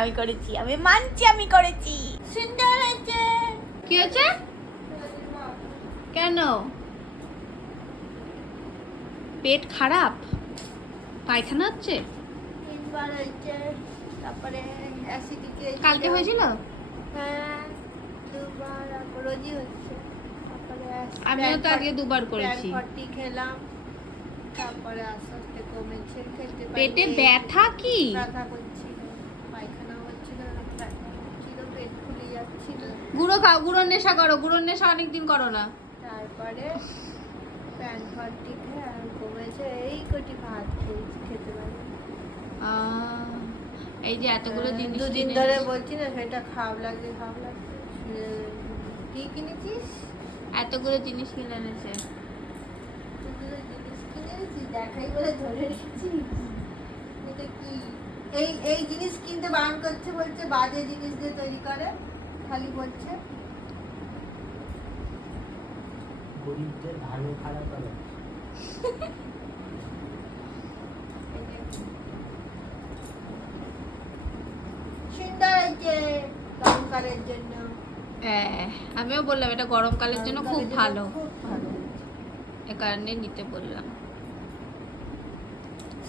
আমি করেছি, আমি মানছি আমি করেছি। সুন্দর হয়েছে। কি হয়েছে? কেন? পেট খারাপ? পায়খানা হচ্ছে? তিনবার হয়েছে, তারপরে অ্যাসিডিটি কালকে হয়েছিল? হ্যাঁ, দুবার, রোজই হচ্ছে। তারপরে আমিও তো আজকে দুবার করেছি। প্যানফর্টি খেলাম, তারপরে আস্তে আস্তে কমেছে। খেতে পেটে ব্যথা? কি ব্যথা করছিল, পায়খানা হচ্ছিল, ছিল, পেট ফুলে যাচ্ছিল। গুঁড়ো খাও, গুঁড়োর নেশা করো, গুঁড়োর নেশা অনেকদিন করো না। তারপরে প্যানফর্টি খেয়ে আর কমেছে। এই কটি ভাত খেতে পারি। এই যে এতগুলো জিনিস দুদিন ধরে বলছি না, সেটা খারাপ লাগছে। কি কিনেছিস? এতগুলো জিনিস কিনে এনেছে। তুইগুলো জিনিস কিনেছিস, দেখাই বলে ধরে রেখেছিস। এটা কি? এই জিনিস কিনতে বারণ করছে, বলছে বাজে জিনিস দিয়ে তৈরি করে, খালি বলছে গরিবদের ভালো খারাপ করে। সুন্দর হয়েছে গরমকালের জন্য। আমিও বললাম এটা গরমকালের জন্য খুব ভালো, খুব ভালো। এ কারণে নিতে বললাম।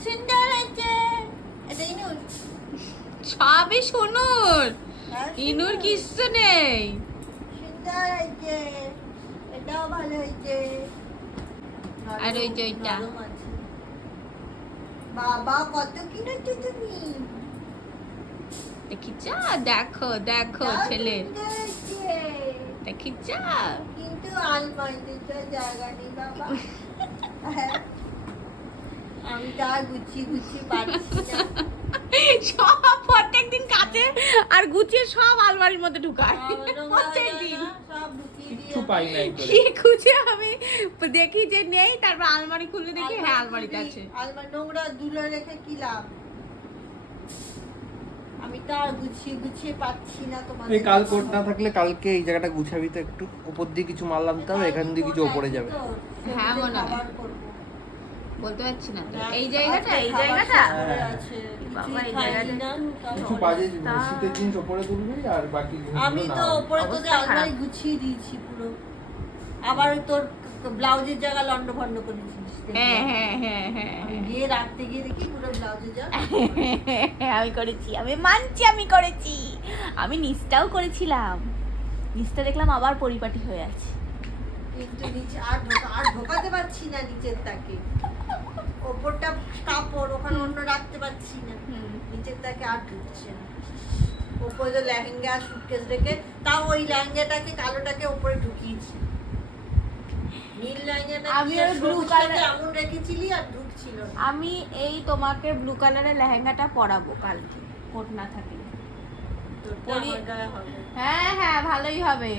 সুন্দর হয়েছে। এটা ইনুর, সবই শুনুর, ইনুর কিচ্ছু নেই। সুন্দর হয়েছে, এটাও ভালো হয়েছে। আর ওই যে ওইটা। নরম আছে। বাবা কত কিনেছো তুমি? দেখিছ? দেখো দেখো ছেলে, সুন্দর হয়েছে। দেখিছ? কিন্তু আলমারিতে তো জায়গা নেই বাবা। আমি তো আর গুছিয়ে পাচ্ছি না। সব প্রত্যেকদিন কাচে আর গুছিয়ে সব আলমারির মধ্যে ঢুকায় প্রত্যেকদিন। সব ঢুকিয়ে দিয়ে কিছু পাই নাই করে। কি খুঁজে আমি দেখি যে নেই, তারপর আলমারি খুলে দেখি হ্যাঁ আলমারিতে আছে। আলমারি নোংরা ধুলো রেখে কি লাভ? আমি তো আর গুছিয়ে পাচ্ছি না তোমার। এই কাল কোট না থাকলে কালকে এই জায়গাটা গুছাবি তো একটু, উপর দিয়ে কিছু মাল আনতে হবে, এখান দিয়ে কিছু ওপরে যাবে। হ্যাঁ, মনে হয়। খাবার করবো। বলতে পারছি না তো। না, এই জায়গাটা, এই খাবার জায়গাটা সব পড়ে আছে। বাবা, এই কিছুই খাইনি জায়গাটা না, তাও কিছু পড়ে বাজে আছে। জিনিস, শীতের জিনিস ওপরে তুলবি আর বাকি আমি জিনিসগুলো তো না। ওপরে তোদের অবস্থা আলমারি খারাপ। গুছিয়ে দিয়েছি পুরো। আবার তোর ব্লাউজের জায়গা লন্ড ভন্ড করেছিস। হ্যাঁ হ্যাঁ হ্যাঁ হ্যাঁ আমি গিয়ে রাখতে গিয়ে দেখি পুরো ব্লাউজের জায়গা। আমি করেছি, আমি মানছি আমি করেছি। আমি নিচটাও করেছিলাম, নিচটা দেখলাম আবার পরিপাটি হয়ে আছে। কিন্তু নিচে আর ঢোকাতে পারছি না নিচের তাকে। ওপরটা কাপড়, ওখানে অন্য রাখতে পারছি না। নিচের তাকে আর ঢুকছে না। ওপরে তো লেহেঙ্গা সুটকেস রেখে, তাও ওই লেহেঙ্গাটাকে কালোটাকে ওপরে ঢুকিয়েছি। নীল লেহেঙ্গাটা আমি দিয়ে ওই blue সবুজটাকে color- এমন রেখেছিলি আর ঢুকছিল না। আমি এই তোমাকে ব্লু কালারের লেহেঙ্গাটা পরাবো কালকে, কোট না থাকলে। তোরটা পরি- আমার গায়ে হবে। হ্যাঁ হ্যাঁ ভালোই হবে।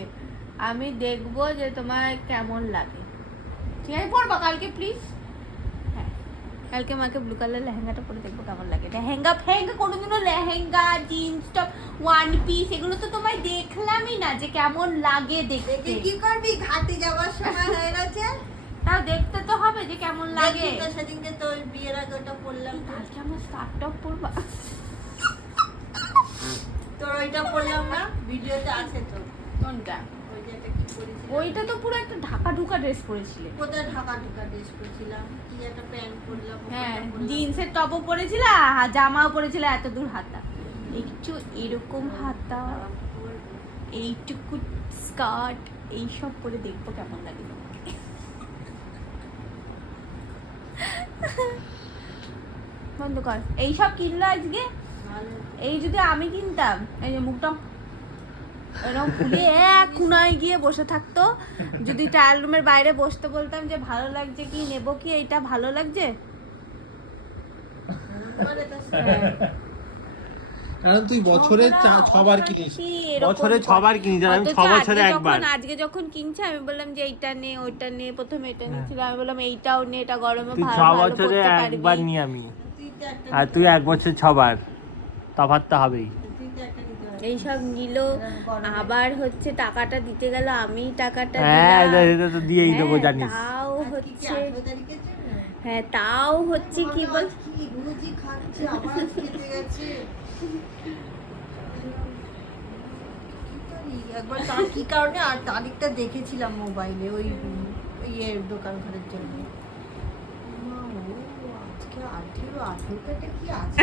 আমি দেখবো যে তোমার কেমন লাগে। ঠিক আছে, পরবা কালকে প্লিজ। হ্যাঁ, কালকে আমাকে ব্লু কালার লেহেঙ্গাটা পরে দেখবো কেমন লাগে। লেহেঙ্গা ফেহেঙ্গা কোনোদিনও, lehenga jeans top one piece এগুলো তো তোমায় দেখলামই না যে কেমন লাগে দেখতে। দেখে কি করবি? ঘাটে যাওয়ার সময় হয়ে গেছে। তাও দেখতে তো হবে যে কেমন লাগে। দেখি তো সেদিনকে তোর বিয়ের আগে ওটা পরলাম। আজকে আমার স্কার্ট টপ পরবা। তোর ওইটা পরলাম না, ভিডিওতে আছে তো। কোনটা? ওই যে একটা কি পরেছিলাম। ওইটা তো পুরো একটা ঢাকা ঢুকা ড্রেস পরেছিলে। কোথায় ঢাকা ড্রেস পরেছিলাম, কি একটা প্যান্ট পরলাম। হ্যাঁ, ওপরটা পরলাম। জিন্সের টপও পরেছিলা, জামাও পরেছিলা, এত দূর হাতা। একটু এরকম হাতা, এইটুকু স্কার্ট, এইসব পরে দেখবো কেমন লাগে তোমাকে। বন্ধ কর। এইসব কিনলো আজকে। ভালো। এই যদি আমি কিনতাম, এই যে মুখটা এরকম ফুলে এক কোনায় গিয়ে বসে থাকতো, যদি ট্রায়াল রুমের বাইরে বসতে বলতাম যে ভালো লাগছে কি, নেবো কি, এইটা ভালো লাগছে। মানে তো কারণ তুই বছরে 6বার কিনিস, এরকম বছরে 6বার কিনিস, আর আমি অথচ 6 বছরে আজকে একবার। আজকে যখন কিনছে আমি বললাম যে এইটা নে, ওইটা নে, প্রথমে এটা নিয়েছিল, আমি বললাম এইটাও নে, এটা গরমে তুই ভালো 6 ভালো বছরে পরতে একবার পারবি। নি আমি, তুই তো একটা আর তুই 1 বছর 6বার, তফাৎ তো হবেই। তুই তো একটা নিতে পারবি। এইসব নিল, গরমে। আবার হচ্ছে টাকাটা দিতে গেল, আমি টাকাটা হ্যাঁ, দিলাম। এটা তো দিয়েই দেবো হ্যাঁ, জানিস। তাও আর কি কি হচ্ছে 18 তারিখের জন্য? হ্যাঁ তাও হচ্ছে কি বল, কি রোজই খাচ্ছে, আবার আজ খেতে গেছে। একবার তার কি কারণে আর তারিখটা দেখেছিলাম মোবাইলে ওই ইয়ের দোকান ঘরের জন্য। মা, ও আজকে 18 কি আছে